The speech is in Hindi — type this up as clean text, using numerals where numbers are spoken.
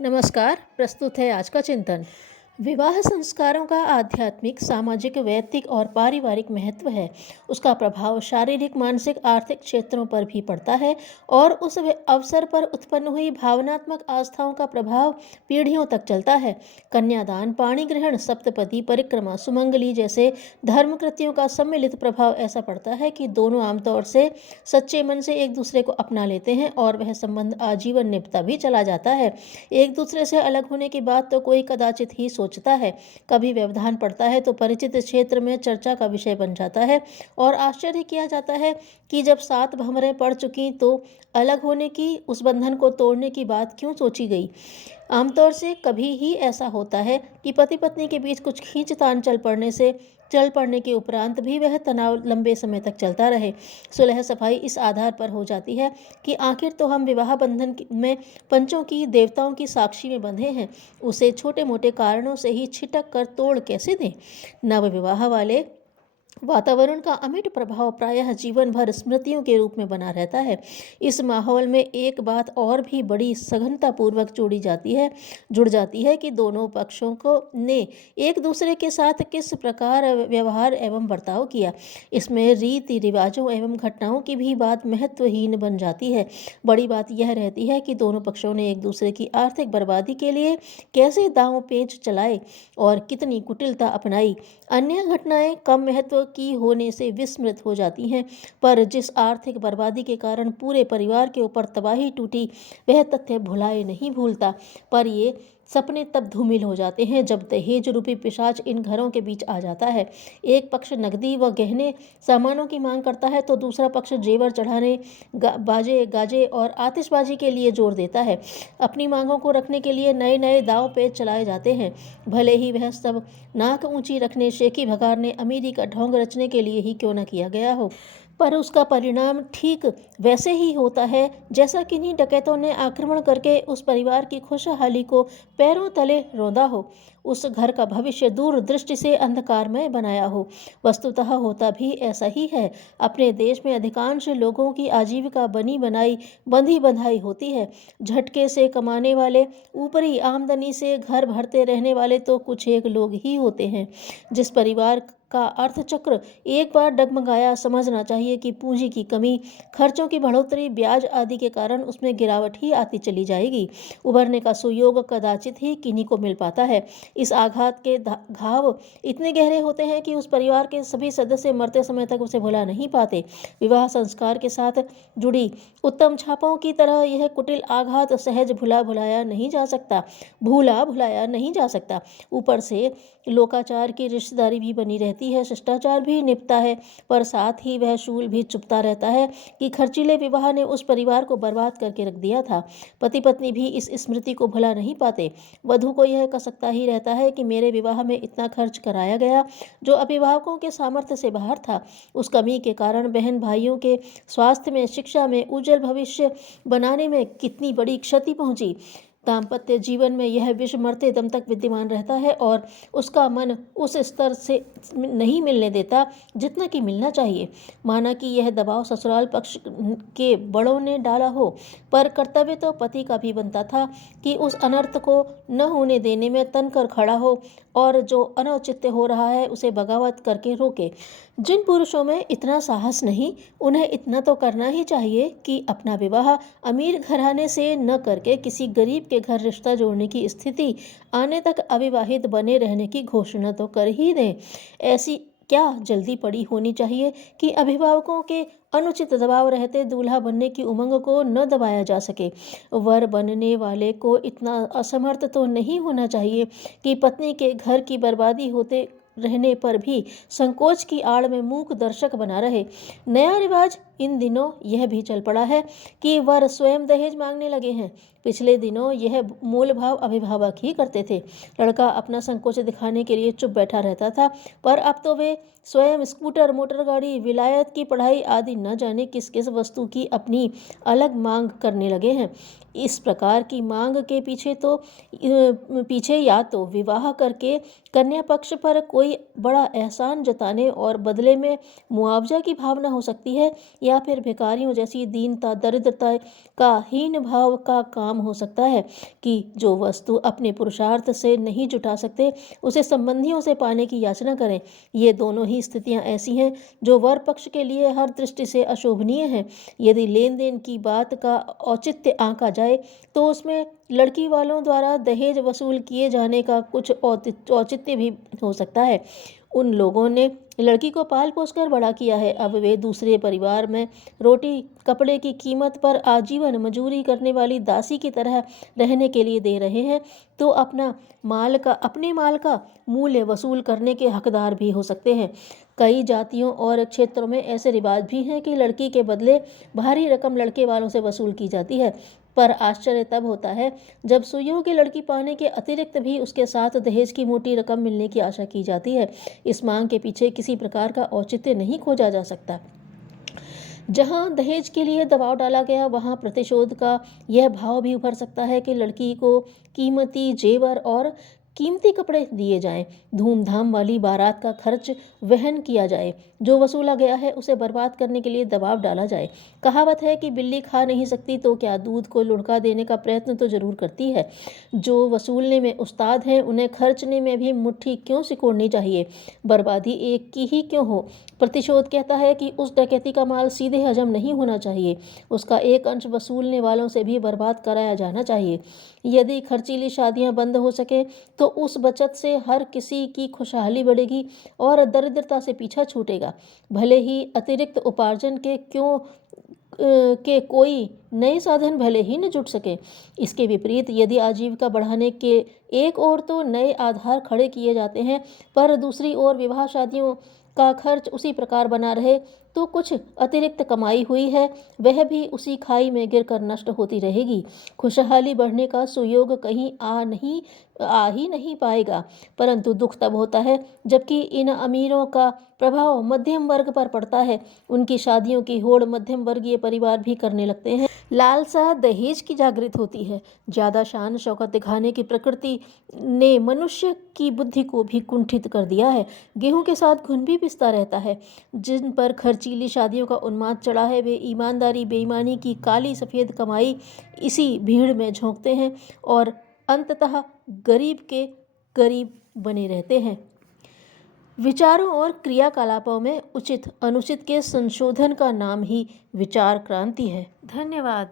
नमस्कार। प्रस्तुत है आज का चिंतन। विवाह संस्कारों का आध्यात्मिक, सामाजिक, वैयक्तिक और पारिवारिक महत्व है। उसका प्रभाव शारीरिक, मानसिक, आर्थिक क्षेत्रों पर भी पड़ता है और उस अवसर पर उत्पन्न हुई भावनात्मक आस्थाओं का प्रभाव पीढ़ियों तक चलता है। कन्यादान, पाणी ग्रहण, सप्तपदी परिक्रमा, सुमंगली जैसे धर्म कृत्यों का सम्मिलित प्रभाव ऐसा पड़ता है कि दोनों आमतौर से सच्चे मन से एक दूसरे को अपना लेते हैं और वह संबंध आजीवन निभता भी चला जाता है। एक दूसरे से अलग होने की बात तो कोई कदाचित ही सोचता है। कभी व्यवधान पड़ता है तो परिचित क्षेत्र में चर्चा का विषय बन जाता है और आश्चर्य किया जाता है कि जब 7 भंवरें पड़ चुकी तो अलग होने की, उस बंधन को तोड़ने की बात क्यों सोची गई। आमतौर से कभी ही ऐसा होता है कि पति पत्नी के बीच कुछ खींचतान चल पड़ने के उपरांत भी वह तनाव लंबे समय तक चलता रहे। सुलह सफाई इस आधार पर हो जाती है कि आखिर तो हम विवाह बंधन में पंचों की, देवताओं की साक्षी में बंधे हैं, उसे छोटे मोटे कारणों से ही छिटक कर तोड़ कैसे दें। नव विवाह वाले वातावरण का अमिट प्रभाव प्रायः जीवन भर स्मृतियों के रूप में बना रहता है। इस माहौल में एक बात और भी बड़ी सघनता पूर्वक जुड़ जाती है कि दोनों पक्षों को ने एक दूसरे के साथ किस प्रकार व्यवहार एवं बर्ताव किया। इसमें रीति रिवाजों एवं घटनाओं की भी बात महत्वहीन बन जाती है। बड़ी बात यह रहती है कि दोनों पक्षों ने एक दूसरे की आर्थिक बर्बादी के लिए कैसे दांव पेच चलाए और कितनी कुटिलता अपनाई। अन्य घटनाएं कम महत्व की होने से विस्मृत हो जाती हैं, पर जिस आर्थिक बर्बादी के कारण पूरे परिवार के ऊपर तबाही टूटी, वह तथ्य भुलाए नहीं भूलता। पर ये सपने तब धूमिल हो जाते हैं जब दहेज रूपी पिशाच इन घरों के बीच आ जाता है। एक पक्ष नकदी व गहने सामानों की मांग करता है तो दूसरा पक्ष जेवर चढ़ाने, बाजे गाजे और आतिशबाजी के लिए जोर देता है। अपनी मांगों को रखने के लिए नए नए दांव पेच चलाए जाते हैं। भले ही वह सब नाक ऊंची रखने, शेखी भगारने, अमीरी का ढोंग रचने के लिए ही क्यों न किया गया हो, पर उसका परिणाम ठीक वैसे ही होता है जैसा किन्हीं डकैतों ने आक्रमण करके उस परिवार की खुशहाली को पैरों तले रौंदा हो, उस घर का भविष्य दूर दृष्टि से अंधकारमय बनाया हो। वस्तुतः होता भी ऐसा ही है। अपने देश में अधिकांश लोगों की आजीविका बंधी बंधाई होती है। झटके से कमाने वाले, ऊपरी आमदनी से घर भरते रहने वाले तो कुछ एक लोग ही होते हैं। जिस परिवार का अर्थचक्र एक बार डगमगाया, समझना चाहिए कि पूंजी की कमी, खर्चों की बढ़ोतरी, ब्याज आदि के कारण उसमें गिरावट ही आती चली जाएगी। उभरने का सुयोग कदाचित ही किन्हीं को मिल पाता है। इस आघात के घाव इतने गहरे होते हैं कि उस परिवार के सभी सदस्य मरते समय तक उसे भुला नहीं पाते। विवाह संस्कार के साथ जुड़ी उत्तम छापों की तरह यह कुटिल आघात सहज भुलाया नहीं जा सकता। ऊपर से लोकाचार की रिश्तेदारी भी बनी रहती है, शिष्टाचार भी निपटा है, पर साथ ही वह शूल भी चुपता रहता है कि खर्चीले विवाह ने उस परिवार को बर्बाद करके रख दिया था। पति पत्नी भी इस स्मृति को भुला नहीं पाते। वधू को यह कसकता ही रहता है कि मेरे विवाह में इतना खर्च कराया गया जो अभिभावकों के सामर्थ्य से बाहर था। उस कमी के कारण बहन भाइयों के स्वास्थ्य में, शिक्षा में, उज्जवल भविष्य बनाने में कितनी बड़ी क्षति पहुंची। दाम्पत्य जीवन में यह विष मरते दम तक विद्यमान रहता है और उसका मन उस स्तर से नहीं मिलने देता जितना कि मिलना चाहिए। माना कि यह दबाव ससुराल पक्ष के बड़ों ने डाला हो, पर कर्तव्य तो पति का भी बनता था कि उस अनर्थ को न होने देने में तनकर खड़ा हो और जो अनौचित्य हो रहा है उसे बगावत करके रोके। जिन पुरुषों में इतना साहस नहीं, उन्हें इतना तो करना ही चाहिए कि अपना विवाह अमीर घराने से न करके किसी गरीब के घर रिश्ता जोड़ने की स्थिति आने तक अविवाहित बने रहने की घोषणा तो कर ही दें। ऐसी क्या जल्दी पड़ी होनी चाहिए कि अभिभावकों के अनुचित दबाव रहते दूल्हा बनने की उमंग को न दबाया जा सके। वर बनने वाले को इतना असमर्थ तो नहीं होना चाहिए कि पत्नी के घर की बर्बादी होते रहने पर भी संकोच की आड़ में मूक दर्शक बना रहे। नया रिवाज इन दिनों यह भी चल पड़ा है कि वर स्वयं दहेज मांगने लगे हैं। पिछले दिनों यह मूल भाव अभिभावक ही करते थे। लड़का अपना संकोच दिखाने के लिए चुप बैठा रहता था, पर अब तो वे स्वयं स्कूटर, मोटर गाड़ी, विलायत की पढ़ाई आदि न जाने किस किस वस्तु की अपनी अलग मांग करने लगे हैं। इस प्रकार की मांग के पीछे या तो विवाह करके कन्या पक्ष पर कोई बड़ा एहसान जताने और बदले में मुआवजा की भावना हो सकती है, या फिर भिखारियों जैसी दीनता, दरिद्रता का हीन भाव का काम हो सकता है कि जो वस्तु अपने पुरुषार्थ से नहीं जुटा सकते उसे संबंधियों से पाने की याचना करें। ये दोनों ही स्थितियां ऐसी हैं जो वर पक्ष के लिए हर दृष्टि से अशोभनीय हैं। यदि लेन देन की बात का औचित्य आंका जाए तो उसमें लड़की वालों द्वारा दहेज वसूल किए जाने का कुछ औचित्य भी हो सकता है। उन लोगों ने लड़की को पाल पोस कर बड़ा किया है, अब वे दूसरे परिवार में रोटी कपड़े की कीमत पर आजीवन मजूरी करने वाली दासी की तरह रहने के लिए दे रहे हैं, तो अपने माल का मूल्य वसूल करने के हकदार भी हो सकते हैं। कई जातियों और क्षेत्रों में ऐसे रिवाज भी हैं कि लड़की के बदले भारी रकम लड़के वालों से वसूल की जाती है, पर आश्चर्य तब होता है जब सुयोग्य लड़की पाने के अतिरिक्त भी उसके साथ दहेज की मोटी रकम मिलने की आशा की जाती है। इस मांग के पीछे किसी प्रकार का औचित्य नहीं खोजा जा सकता। जहां दहेज के लिए दबाव डाला गया वहां प्रतिशोध का यह भाव भी उभर सकता है कि लड़की को कीमती जेवर और कीमती कपड़े दिए जाएं, धूमधाम वाली बारात का खर्च वहन किया जाए, जो वसूला गया है उसे बर्बाद करने के लिए दबाव डाला जाए। कहावत है कि बिल्ली खा नहीं सकती तो क्या दूध को लुढ़का देने का प्रयत्न तो जरूर करती है। जो वसूलने में उस्ताद हैं उन्हें खर्चने में भी मुट्ठी क्यों सिकोड़नी चाहिए, बर्बादी एक की ही क्यों हो। प्रतिशोध कहता है कि उस डकैती का माल सीधे हजम नहीं होना चाहिए, उसका एक अंश वसूलने वालों से भी बर्बाद कराया जाना चाहिए। यदि खर्चीली शादियां बंद हो सके तो उस बचत से हर किसी की खुशहाली बढ़ेगी और दरिद्रता से पीछा छूटेगा। भले ही अतिरिक्त उपार्जन के कोई नए साधन भले ही न जुट सके, इसके विपरीत यदि आजीविका बढ़ाने के एक ओर तो नए आधार खड़े किए जाते हैं पर दूसरी ओर विवाह शादियों का खर्च उसी प्रकार बना रहे तो कुछ अतिरिक्त कमाई हुई है वह भी उसी खाई में गिरकर नष्ट होती रहेगी। खुशहाली बढ़ने का सुयोग कहीं आ ही नहीं पाएगा, परंतु दुख तब होता है जबकि इन अमीरों का प्रभाव मध्यम वर्ग पर पड़ता है। उनकी शादियों की होड़ मध्यम वर्गीय परिवार भी करने लगते हैं। लालसा दहेज की जागृत होती है। ज्यादा शान शौकत दिखाने की प्रकृति ने मनुष्य की बुद्धि को भी कुंठित कर दिया है। गेहूं के साथ घुन भी पिसता रहता है। जिन पर खर्चीली शादियों का उन्माद चढ़ा है वे ईमानदारी बेईमानी की काली सफ़ेद कमाई इसी भीड़ में झोंकते हैं और अंततः गरीब के गरीब बने रहते हैं। विचारों और क्रियाकलापों में उचित अनुचित के संशोधन का नाम ही विचार क्रांति है। धन्यवाद।